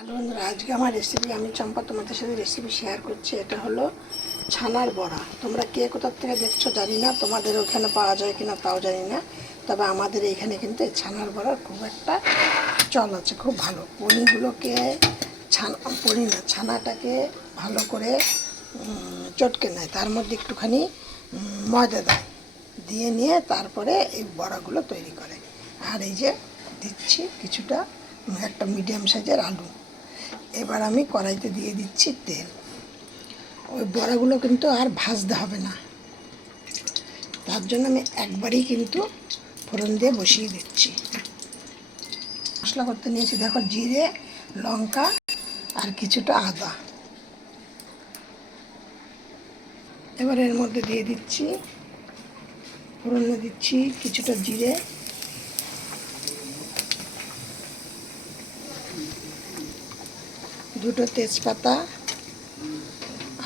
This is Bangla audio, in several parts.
হ্যালো বন্ধুরা, আজকে আমার রেসিপি আমি চম্পা তোমাদের সাথে রেসিপি শেয়ার করছি। এটা হলো ছানার বড়া। তোমরা কে কোথার থেকে দেখছো জানি না, তোমাদের ওখানে পাওয়া যায় কিনা তাও জানি না, তবে আমাদের এইখানে কিন্তু এই ছানার বড়ার খুব একটা চল আছে, খুব ভালো। পনিরগুলোকে ছানাটাকে ভালো করে চটকে নেয়, তার মধ্যে একটুখানি ময়দা দেয়, দিয়ে নিয়ে তারপরে এই বড়াগুলো তৈরি করে। আর এই যে দিচ্ছি কিছুটা একটা মিডিয়াম সাইজের আলু। এবার আমি কড়াইতে দিয়ে দিচ্ছি তেল। ওই বড়াগুলো কিন্তু আর ভাজতে হবে না, তার জন্য আমি একবারেই কিন্তু ফোড়ন দিয়ে বসিয়ে দিচ্ছি। মশলা করতে নিয়েছি, দেখো, জিরে, লঙ্কা আর কিছুটা আদা। এবার এর মধ্যে দিয়ে দিচ্ছি, ফোড়নে দিচ্ছি কিছুটা জিরে, দুটো তেজপাতা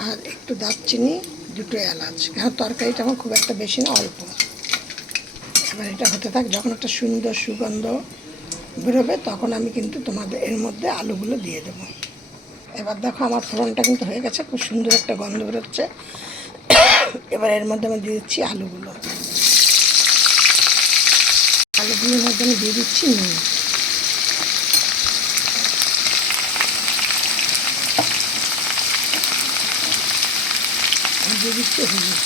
আর একটু দারচিনি, দুটো এলাচ। কারণ তরকারিটা আমার খুব একটা বেশি না, অল্প। এবার এটা হতে থাক, যখন একটা সুন্দর সুগন্ধ বেরোবে তখন আমি কিন্তু তোমাদের এর মধ্যে আলুগুলো দিয়ে দেবো। এবার দেখো আমার ফোড়নটা কিন্তু হয়ে গেছে, খুব সুন্দর একটা গন্ধ বেরোচ্ছে। এবার এর মধ্যে আমি দিয়ে দিচ্ছি আলুগুলোর মধ্যে আমি দিয়ে দিচ্ছি নুন। দিয়ে দিচ্ছি হলুদ।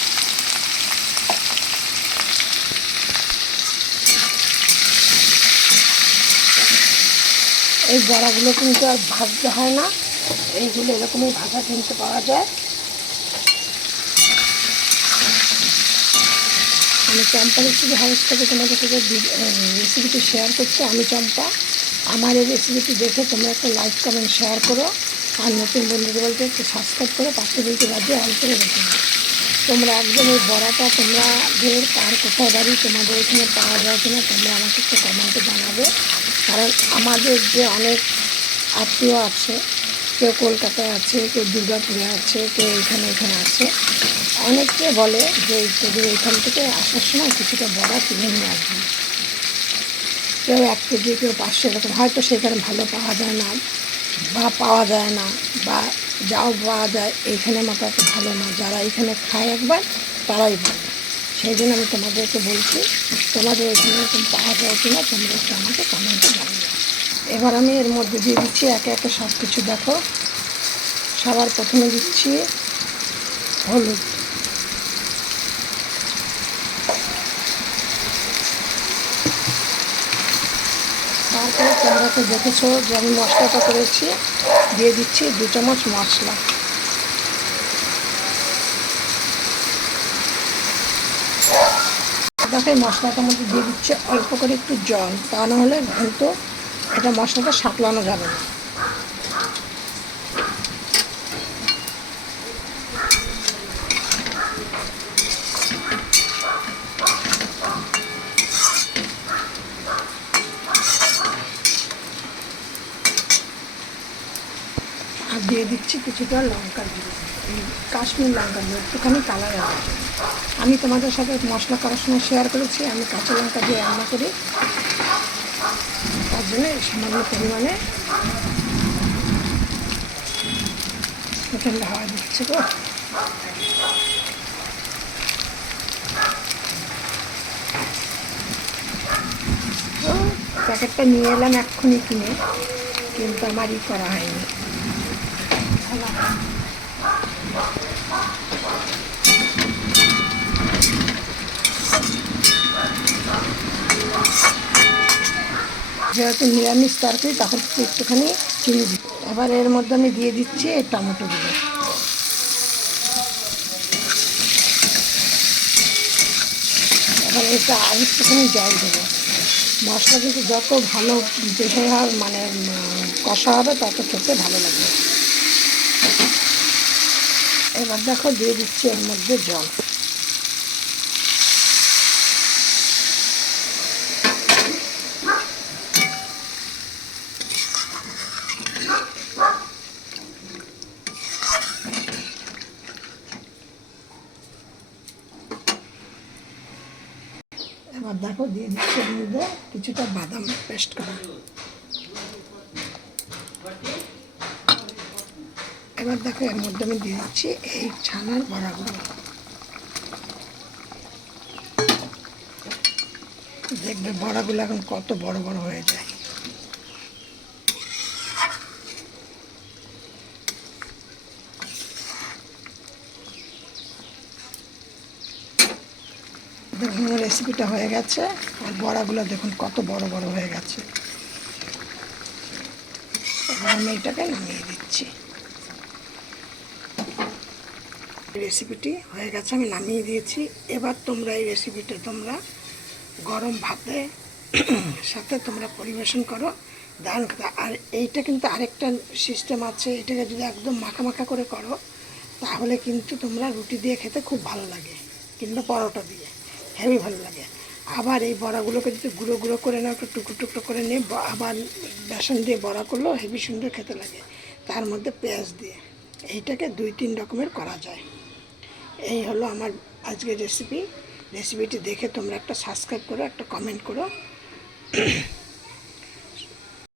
এই বড়াগুলো কিন্তু আর ভাজতে হয় না, এইগুলো এরকমই ভাজা কিনতে পাওয়া যায়। আমি চম্পা রেসিপি হাউস থেকে তোমাদের সাথে রেসিপিটি শেয়ার করছি। আমি চম্পা। আমার এই রেসিপিটি দেখে তোমরা একটা লাইক কমেন্ট শেয়ার করো, আর নতুন বন্ধুদের বলতে একটু সাবস্ক্রাইব করে পাশে বলতে বাজিয়ে অল করে রেখে দাও। তোমরা একদম এই বড়াটা তোমাদের কার কোথায় বাড়ি, তোমাদের এখানে পাওয়া যায় কিনা তোমরা আমাকে একটু কমেন্টে জানাবে। কারণ আমাদের যে অনেক আত্মীয় আছে, কেউ কলকাতায় আছে, কেউ দুর্গাপুরে আছে, কেউ এখানে আছে, অনেকে বলে যে তোদের এখান থেকে আসার সময় কিছুটা বড়া কিনে নিয়ে আসবে। কেউ 1 কেজি, কেউ 500, এরকম। হয়তো সেখানে ভালো পাওয়া যায় না, বা পাওয়া যায় না, বা যাও পাওয়া যায় এইখানে মতো এত ভালো না। যারা এখানে খায় একবার তারাই ভালো। সেই জন্য আমি তোমাদেরকে বলছি, তোমাদের এখানে এরকম পাওয়া যায় কিনা তোমরা একটু আমাকে কমেন্টে জানিও। এবার আমি এর মধ্যে দিয়ে দিচ্ছি একে একে সব কিছু। দেখো, সবার প্রথমে দিচ্ছি হলুদ, তারপরে তোমরা তো দেখেছো যে আমি মশলাটা করেছি, দিয়ে দিচ্ছি 2 চামচ মশলা। দেখো এই মশলাটার মধ্যে দিয়ে দিচ্ছে অল্প করে একটু জল, তা নাহলে কিন্তু এটা মশলাটা সাঁতলানো যাবে না। আর দিয়ে দিচ্ছি কিছুটা লঙ্কার গুঁড়ো, এই কাশ্মীর লঙ্কার গুঁড়ো, একটুখানি কালার আসবে। আমি তোমাদের সাথে মশলা করার সময় শেয়ার করেছি আমি কাঁচা লঙ্কা দিয়ে রান্না করি, তার জন্য সামান্য পরিমাণে এখানে হাওয়া দিচ্ছে। তো প্যাকেটটা নিয়ে এলাম এক্ষুনি কিনে, কিন্তু আমার করা হয়নি। যেহেতু নিরামিষ তরকারি তখন একটুখানি চিনি দিই। এবার এর মধ্যে আমি দিয়ে দিচ্ছি এই টমেটোগুলো। এবার এটা আর একটুখানি জল দেবো। মশলা কিন্তু যত ভালো বেশি হয়, মানে কষা হবে, তত খেতে ভালো লাগবে। এবার দেখো দিয়ে দিচ্ছি এর মধ্যে জল। এবার দেখো দিয়ে দিচ্ছি এর মধ্যে কিছুটা বাদাম পেস্ট করা। এবার দেখো এর মধ্যে আমি দিয়ে দিচ্ছি এই ছানার বড়াগুলো। দেখবে বড়াগুলো এখন কত বড় বড় হয়ে যায়। দেখুন আমার রেসিপিটা হয়ে গেছে, আর বড়াগুলো দেখুন কত বড় বড় হয়ে গেছে। এবার আমি এটাকে নামিয়ে দিচ্ছি। রেসিপিটি হয়ে গেছে, আমি নামিয়ে দিয়েছি। এবার তোমরা এই রেসিপিটা তোমরা গরম ভাতে সাথে তোমরা পরিবেশন করো, দারুণ খেতে। আর এইটা কিন্তু আরেকটা সিস্টেম আছে, এটাকে যদি একদম মাখা মাখা করে করো তাহলে কিন্তু তোমরা রুটি দিয়ে খেতে খুব ভালো লাগে, কিংবা পরোটা দিয়ে হেভি ভালো লাগে। আবার এই বড়াগুলোকে যদি গুঁড়ো গুঁড়ো করে নাও, একটু টুকরো টুকরো করে নিয়ে আবার বেসন দিয়ে বড়া করলেও হেভি সুন্দর খেতে লাগে, তার মধ্যে পেঁয়াজ দিয়ে। এইটাকে 2-3 রকমের করা যায়। এই হলো আমার আজকের রেসিপি। রেসিপিটি দেখে তোমরা একটা সাবস্ক্রাইব করো, একটা কমেন্ট করো।